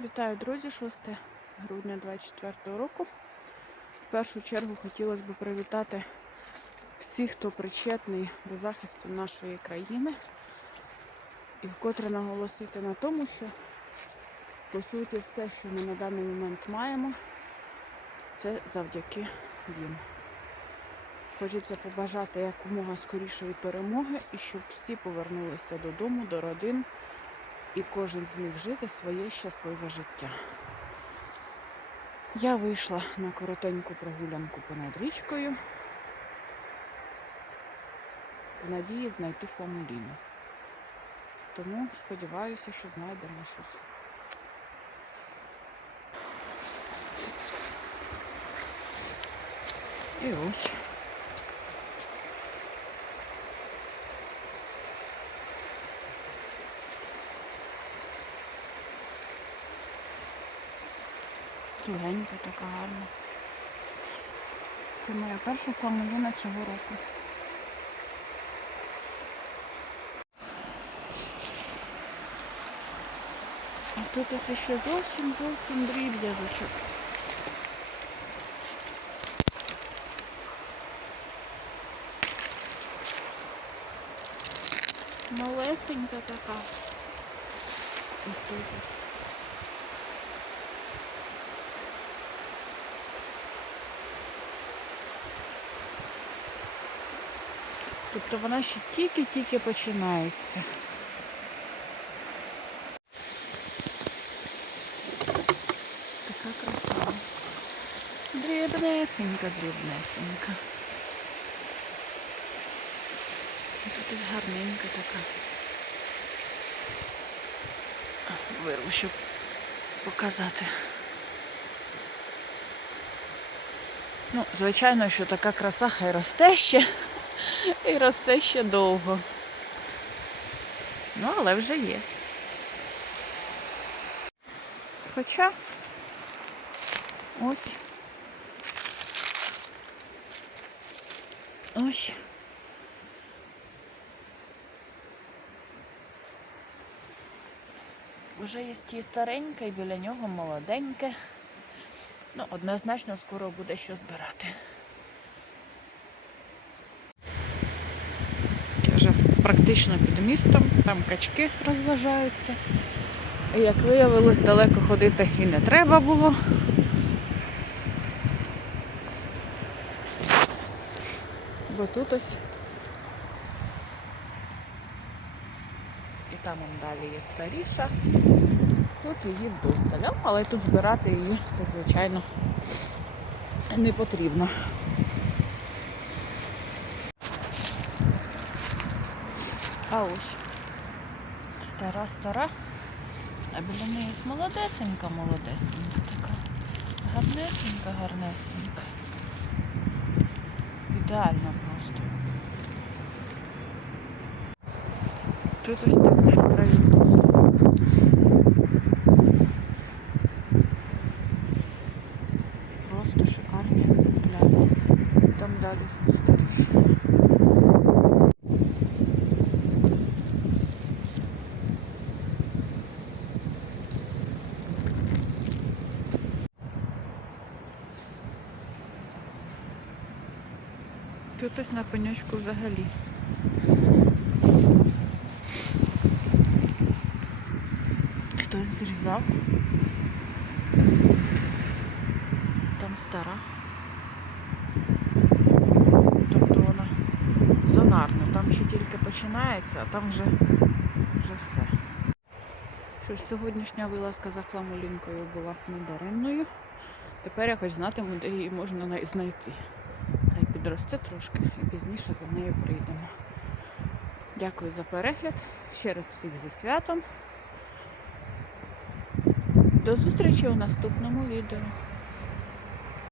Вітаю, друзі, 6 грудня 24 року. В першу чергу хотілося б привітати всіх, хто причетний до захисту нашої країни. І вкотре наголосити на тому, що по суті все, що ми на даний момент маємо, це завдяки їм. Хочеться побажати якомога скорішої перемоги і щоб всі повернулися додому, до родин і кожен зміг жити своє щасливе життя. Я вийшла на коротеньку прогулянку понад річкою в надії знайти фламуліну. Тому сподіваюся, що знайдемо щось. І ось. Тугенька така гарна. Це моя перша фламуліна цього року. А тут ось ще зовсім зовсім дріб'язочок. Малесенька така. І тут ось. Тобто вона ще тільки-тільки починається. Така краса. Дрібнесенька, дрібнесенька. Тут ось гарненька така. Вирву, щоб показати. Ну, звичайно, що така краса хай росте ще і росте ще довго. Ну, але вже є. Хоча ось. Ось. Вже є ті стареньке і біля нього молоденьке. Ну, однозначно скоро буде що збирати. Я вже практично під містом, там качки розважаються. Як виявилось, далеко ходити і не треба було. Бо тут ось і там он далі є старіша. Тут її вдосталь. Але тут збирати її це, звичайно, не потрібно. А ось стара, стара, а біля неї молодесенька, молодесенька така. Гарнесенька, гарнесенька. Ідеально просто. Тут ось так краю просто. Просто шикарні екземпляри. Там далі старіші. Тут ось на пеньочку взагалі. Хтось зрізав. Там стара. Тобто вона зонарна. Там ще тільки починається, а там вже, вже все. Що ж, сьогоднішня вилазка за фламулінкою була недаремною. Тепер я хоч знатиму, де її можна знайти. Підросте трошки і пізніше за нею прийдемо. Дякую за перегляд. Ще раз всіх зі святом. До зустрічі у наступному відео.